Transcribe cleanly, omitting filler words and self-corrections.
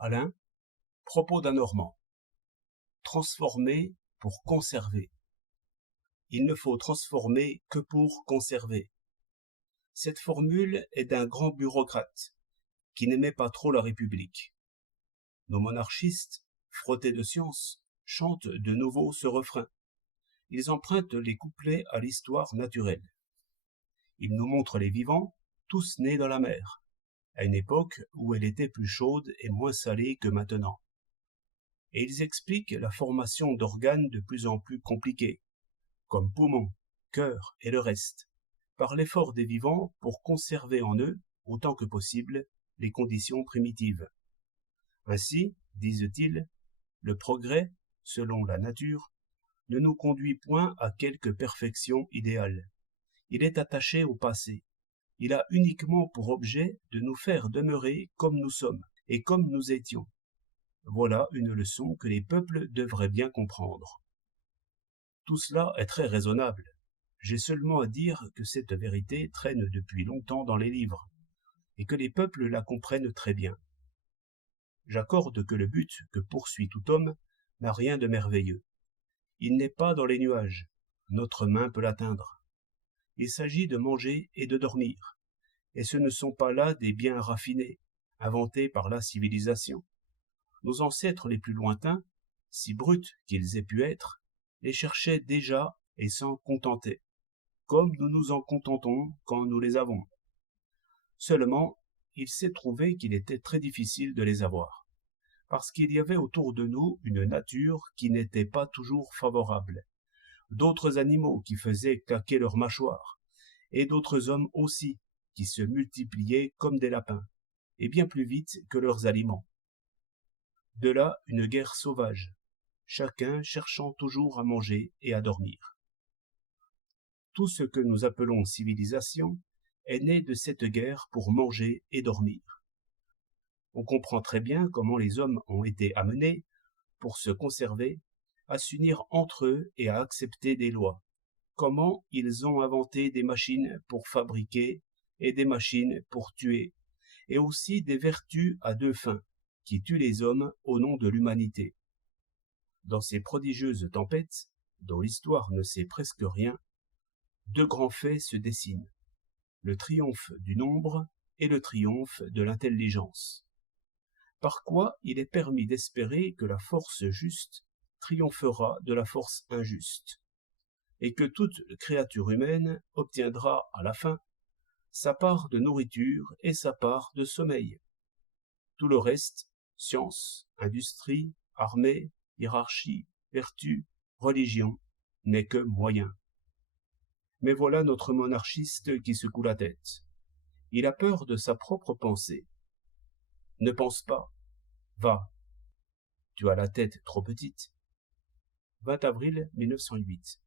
Alain, propos d'un Normand. Transformer pour conserver. Il ne faut transformer que pour conserver. Cette formule est d'un grand bureaucrate qui n'aimait pas trop la République. Nos monarchistes, frottés de science, chantent de nouveau ce refrain. Ils empruntent les couplets à l'histoire naturelle. Ils nous montrent les vivants, tous nés dans la mer, à une époque où elle était plus chaude et moins salée que maintenant. Et ils expliquent la formation d'organes de plus en plus compliqués, comme poumons, cœur et le reste, par l'effort des vivants pour conserver en eux, autant que possible, les conditions primitives. Ainsi, disent-ils, le progrès, selon la nature, ne nous conduit point à quelque perfection idéale. Il est attaché au passé. Il a uniquement pour objet de nous faire demeurer comme nous sommes et comme nous étions. Voilà une leçon que les peuples devraient bien comprendre. Tout cela est très raisonnable. J'ai seulement à dire que cette vérité traîne depuis longtemps dans les livres, et que les peuples la comprennent très bien. J'accorde que le but que poursuit tout homme n'a rien de merveilleux. Il n'est pas dans les nuages, notre main peut l'atteindre. Il s'agit de manger et de dormir, et ce ne sont pas là des biens raffinés, inventés par la civilisation. Nos ancêtres les plus lointains, si bruts qu'ils aient pu être, les cherchaient déjà et s'en contentaient, comme nous nous en contentons quand nous les avons. Seulement, il s'est trouvé qu'il était très difficile de les avoir, parce qu'il y avait autour de nous une nature qui n'était pas toujours favorable, d'autres animaux qui faisaient claquer leurs mâchoires, et d'autres hommes aussi, qui se multipliaient comme des lapins, et bien plus vite que leurs aliments. De là une guerre sauvage, chacun cherchant toujours à manger et à dormir. Tout ce que nous appelons civilisation est né de cette guerre pour manger et dormir. On comprend très bien comment les hommes ont été amenés, pour se conserver, à s'unir entre eux et à accepter des lois. Comment ils ont inventé des machines pour fabriquer et des machines pour tuer, et aussi des vertus à deux fins, qui tuent les hommes au nom de l'humanité. Dans ces prodigieuses tempêtes, dont l'histoire ne sait presque rien, deux grands faits se dessinent, le triomphe du nombre et le triomphe de l'intelligence. Par quoi il est permis d'espérer que la force juste triomphera de la force injuste, et que toute créature humaine obtiendra à la fin sa part de nourriture et sa part de sommeil. Tout le reste, science, industrie, armée, hiérarchie, vertu, religion, n'est que moyen. Mais voilà notre monarchiste qui secoue la tête. Il a peur de sa propre pensée. Ne pense pas. Va. Tu as la tête trop petite. 20 avril 1908.